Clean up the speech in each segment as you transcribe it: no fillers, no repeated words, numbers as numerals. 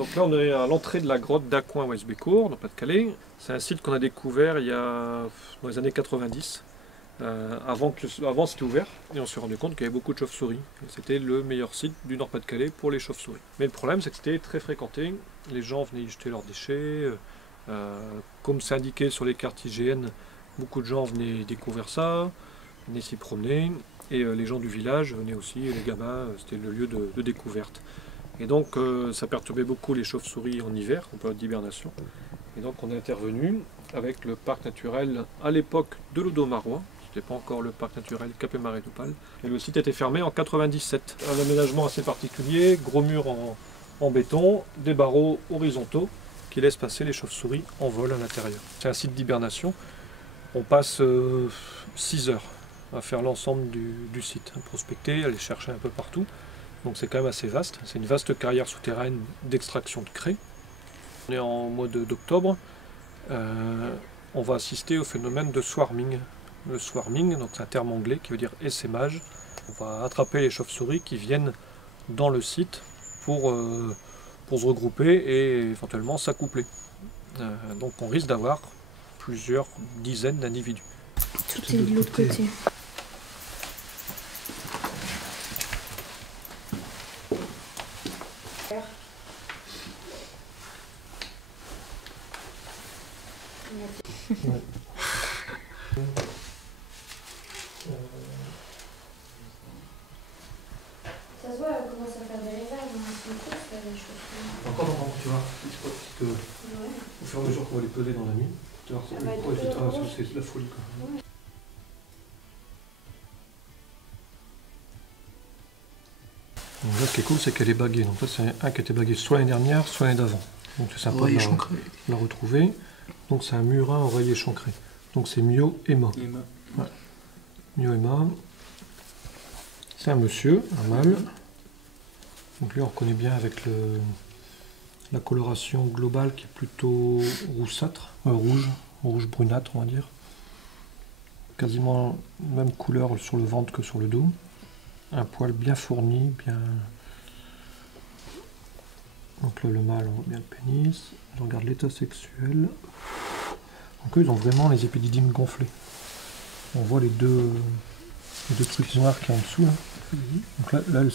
Donc là on est à l'entrée de la grotte d'Accoin West Bécourt, dans Pas-de-Calais. C'est un site qu'on a découvert il y a dans les années 90. Avant c'était ouvert et on s'est rendu compte qu'il y avait beaucoup de chauves-souris. C'était le meilleur site du Nord Pas-de-Calais pour les chauves-souris. Mais le problème c'est que c'était très fréquenté. Les gens venaient y jeter leurs déchets. Comme c'est indiqué sur les cartes IGN, beaucoup de gens venaient découvrir ça, venaient s'y promener. Et les gens du village venaient aussi, et les gamins, c'était le lieu de découverte. Et donc ça perturbait beaucoup les chauves-souris en hiver, en période d'hibernation. Et donc on est intervenu avec le parc naturel à l'époque de l'Audomarois. C'était pas encore le parc naturel Cap-et-Marais-d'Opale. Et le site était fermé en 97. Un aménagement assez particulier, gros murs en béton, des barreaux horizontaux qui laissent passer les chauves-souris en vol à l'intérieur. C'est un site d'hibernation. On passe 6 heures à faire l'ensemble du site, à prospecter, aller chercher un peu partout. Donc c'est quand même assez vaste. C'est une vaste carrière souterraine d'extraction de craie. On est en mois d'octobre. On va assister au phénomène de swarming. Le swarming, donc c'est un terme anglais qui veut dire essaimage. On va attraper les chauves-souris qui viennent dans le site pour se regrouper et éventuellement s'accoupler. Donc on risque d'avoir plusieurs dizaines d'individus. Tout est de l'autre côté. Ouais. Ça se voit, elle commence à faire des raisages, c'est cool, ça, les choses. Encore dans tu vois, au fur et à mesure qu'on va les peser dans la nuit, tu vois, c'est la folie quoi. Ouais. Donc là, ce qui est cool, c'est qu'elle est baguée. Donc là, c'est un qui était bagué soit l'année dernière, soit l'année d'avant. Donc c'est sympa de la retrouver. Donc c'est un murin oreiller chancré. Donc c'est Myo-Emma. Ouais. Myo-Emma. C'est un monsieur, un mâle. Donc lui on reconnaît bien avec la coloration globale qui est plutôt roussâtre, rouge brunâtre on va dire. Quasiment même couleur sur le ventre que sur le dos. Un poil bien fourni, bien... Donc là le mâle on voit bien le pénis. On regarde l'état sexuel. Donc eux ils ont vraiment les épididymes gonflés. On voit les deux trucs noirs qui sont en dessous là. Donc là elles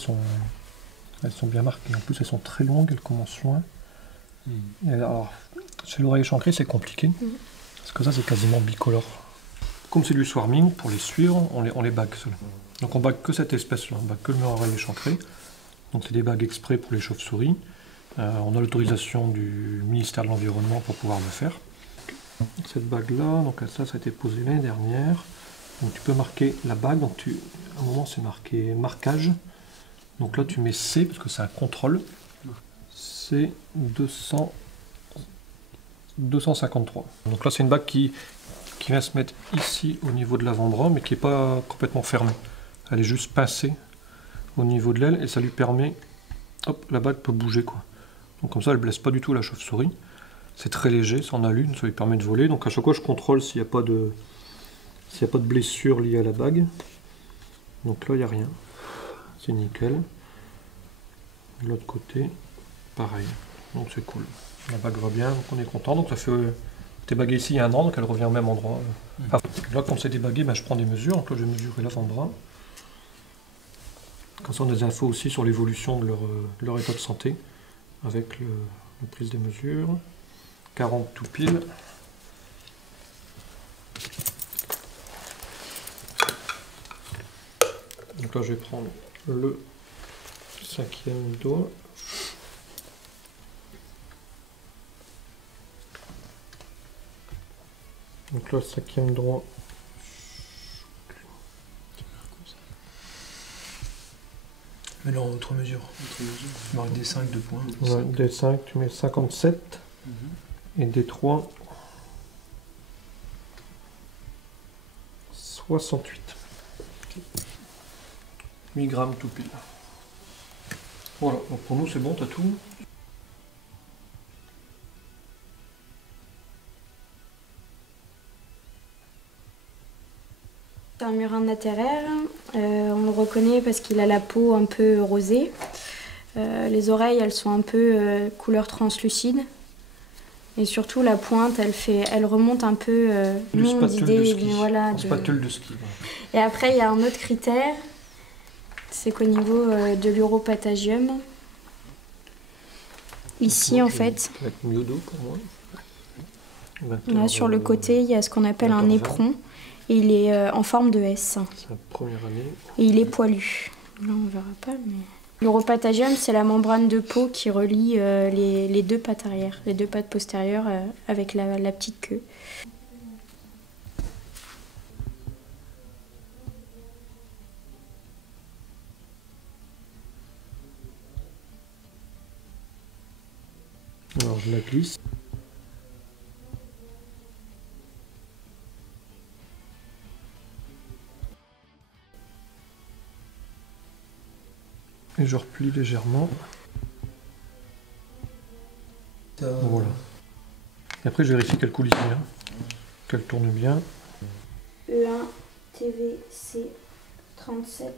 sont bien marquées. En plus elles sont très longues, elles commencent loin. Et alors chez l'oreiller chancré c'est compliqué. Parce que ça c'est quasiment bicolore. Comme c'est du swarming, pour les suivre, on les bague seulement. Donc on bague que cette espèce là, on bague que le mur oreiller chancré. Donc c'est des bagues exprès pour les chauves-souris. On a l'autorisation du ministère de l'Environnement pour pouvoir le faire. Cette bague là, donc ça a été posé l'année dernière. Donc tu peux marquer la bague, donc à un moment c'est marqué marquage. Donc là tu mets C parce que c'est un contrôle. C 253. Donc là c'est une bague qui vient se mettre ici au niveau de l'avant-bras mais qui n'est pas complètement fermée. Elle est juste pincée au niveau de l'aile et ça lui permet, hop, la bague peut bouger quoi. Donc comme ça elle ne blesse pas du tout la chauve-souris. C'est très léger, ça en a l'une, ça lui permet de voler. Donc à chaque fois je contrôle s'il n'y a pas de blessure liée à la bague. Donc là il n'y a rien. C'est nickel. De l'autre côté, pareil. Donc c'est cool. La bague va bien, donc on est content. Donc ça fait... T'es bagué ici il y a un an, donc elle revient au même endroit. Enfin, là comme c'est débagué, ben, je prends des mesures. Donc là je vais mesurer l'avant-bras. Comme ça on a des infos aussi sur l'évolution de leur état de santé. Avec la prise des mesures. 40 tout pile. Donc là je vais prendre le 5e doigt. Donc là le 5e doigt. Mais là en autre mesure. Tu marques des 5 de points. Ouais, des 5 tu mets 57. Et des 3 68. 8 grammes tout pile. Voilà, donc pour nous c'est bon, t'as tout. C'est un murin nattéraire, on le reconnaît parce qu'il a la peau un peu rosée. Les oreilles, elles sont un peu couleur translucide. Et surtout, la pointe, elle remonte un peu Du non, spatule de ski. voilà, Un spatule de ski. Voilà. Et après, il y a un autre critère, c'est qu'au niveau de l'uropatagium, ici, en fait, Avec myodo pour moi. là, sur le côté, il y a ce qu'on appelle un 14, éperon. Et il est en forme de S. C'est la première année. Et il est poilu. Là, on verra pas, mais... L'uropatagium, c'est la membrane de peau qui relie les deux pattes arrière, les deux pattes postérieures avec la petite queue. Alors je la glisse. Et je replie légèrement. Voilà. Et après je vérifie qu'elle coulisse bien, qu'elle tourne bien. E1 TVC 37,4.